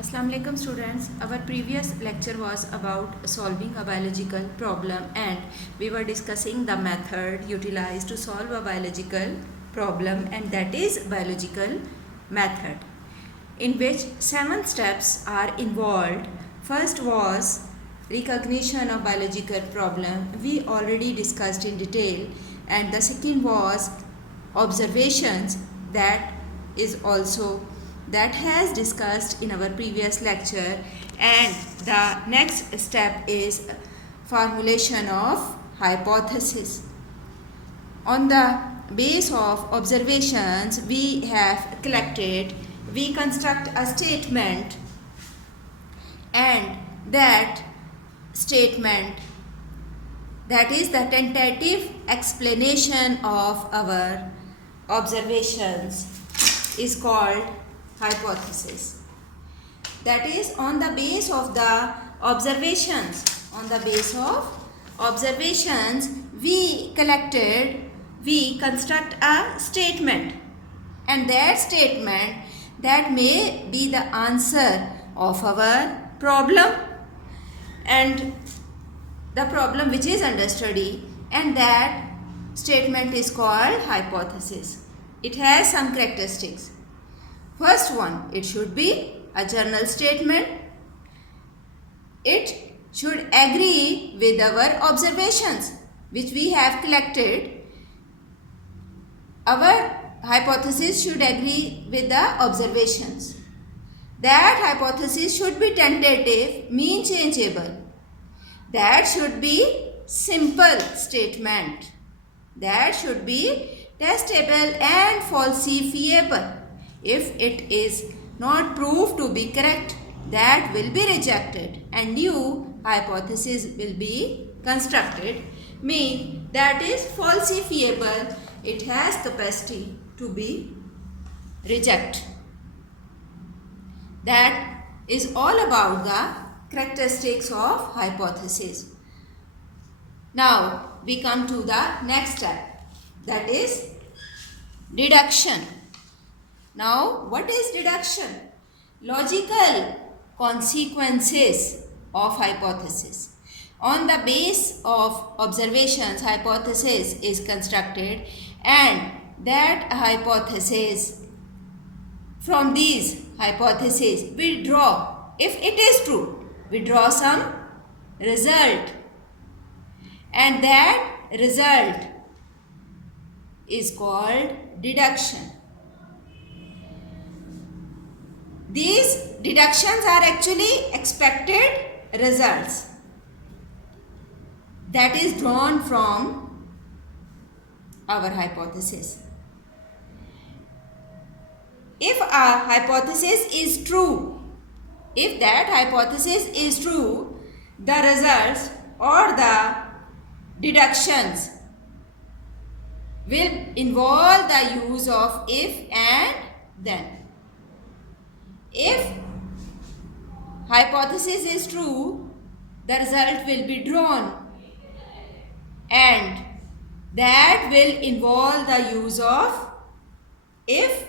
Assalamu alaikum students. Our previous lecture was about solving a biological problem and we were discussing the method utilized to solve a biological problem, and that is biological method, in which 7 steps are involved. First was recognition of biological problem. We already discussed in detail, and the second was observations, that has discussed in our previous lecture, and the next step is formulation of hypothesis. On the base of observations we have collected, we construct a statement, and that statement, that is the tentative explanation of our observations, is called hypothesis. That is, on the base of the observations, we construct a statement, and that statement that may be the answer of our problem and the problem which is under study, and that statement is called hypothesis. It has some characteristics. First one, it should be a general statement. It should agree with our observations which we have collected. Our hypothesis should agree with the observations. That hypothesis should be tentative, mean changeable. That should be simple statement. That should be testable and falsifiable. If it is not proved to be correct, that will be rejected and new hypothesis will be constructed. Mean that is falsifiable, it has capacity to be rejected. That is all about the characteristics of hypothesis. Now we come to the next step, that is deduction. Now, what is deduction? Logical consequences of hypothesis. On the base of observations, hypothesis is constructed, and that hypothesis, from these hypotheses we draw, if it is true, we draw some result, and that result is called deduction. These deductions are actually expected results that is drawn from our hypothesis. If a hypothesis is true, if that hypothesis is true, the results or the deductions will involve the use of if and then. If hypothesis is true, the result will be drawn, and that will involve the use of if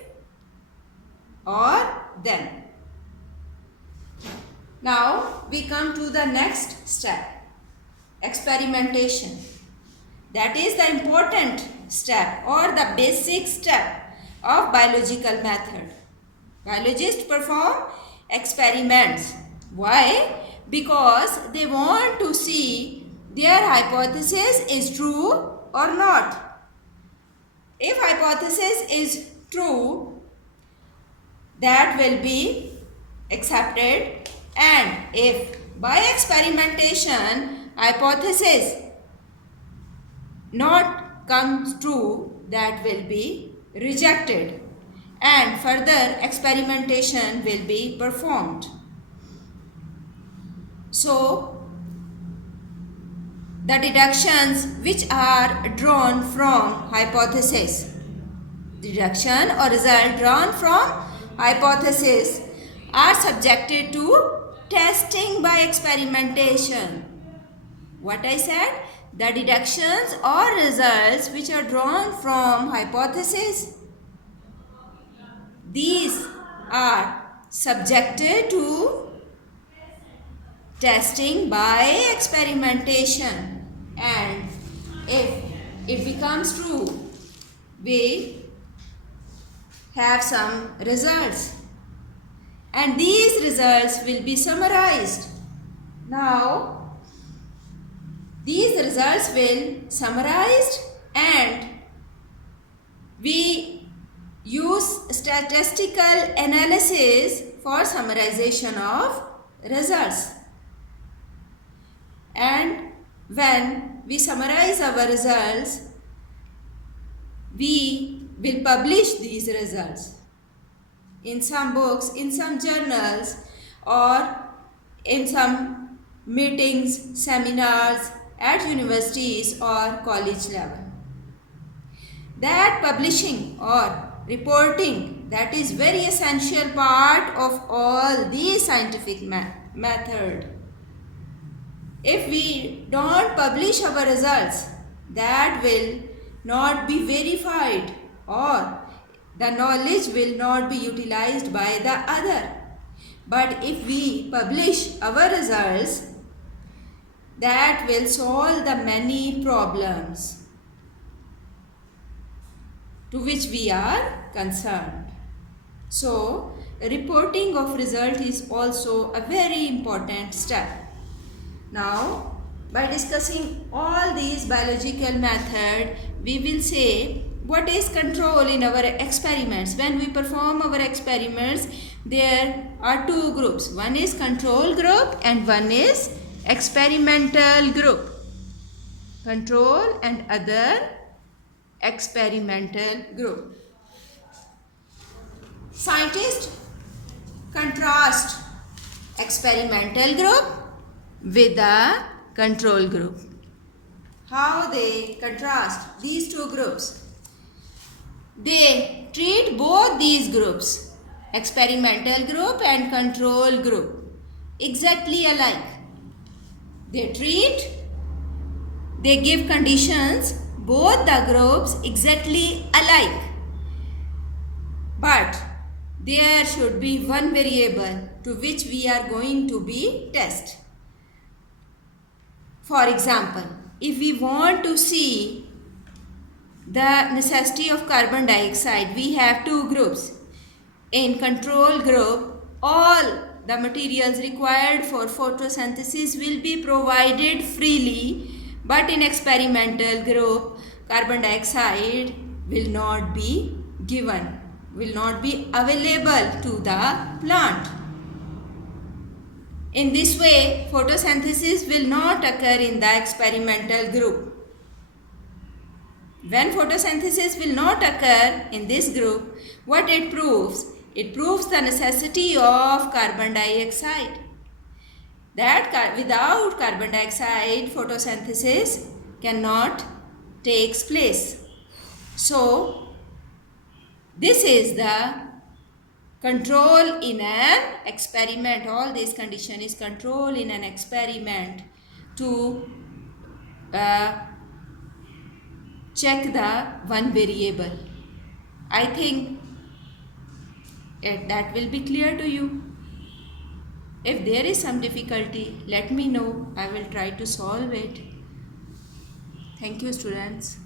or then. Now we come to the next step, experimentation. That is the important step or the basic step of biological method. Biologists perform experiments. Why? Because they want to see their hypothesis is true or not. If hypothesis is true, that will be accepted, and if by experimentation hypothesis not comes true, that will be rejected and further experimentation will be performed. So, the deductions which are drawn from hypothesis, deduction or result drawn from hypothesis, are subjected to testing by experimentation. What I said? The deductions or results which are drawn from hypothesis, these are subjected to testing by experimentation, and if it becomes true, we have some results, and these results will be summarized. Now, these results will summarized, and we use statistical analysis for summarization of results. And when we summarize our results, we will publish these results in some books, in some journals, or in some meetings, seminars at universities or college level. That publishing or reporting, that is very essential part of all these scientific method. If we don't publish our results, that will not be verified, or the knowledge will not be utilized by the other. But if we publish our results, that will solve the many problems to which we are concerned. So, reporting of result is also a very important step. Now, by discussing all these biological methods, we will say what is control in our experiments. When we perform our experiments, there are two groups. One is control group and one is experimental group. Control and other experimental group. Scientists contrast experimental group with the control group. How they contrast these two groups? They treat both these groups, experimental group and control group, exactly alike. They give conditions, both the groups exactly alike. But there should be one variable to which we are going to be test. For example, if we want to see the necessity of carbon dioxide, we have two groups. In control group, all the materials required for photosynthesis will be provided freely, but in experimental group, carbon dioxide will not be given, will not be available to the plant. In this way, photosynthesis will not occur in the experimental group. When photosynthesis will not occur in this group, what it proves? It proves the necessity of carbon dioxide. That without carbon dioxide, photosynthesis cannot take place. So, this is the control in an experiment. All this condition is control in an experiment to check the one variable. I think that will be clear to you. If there is some difficulty, let me know. I will try to solve it. Thank you, students.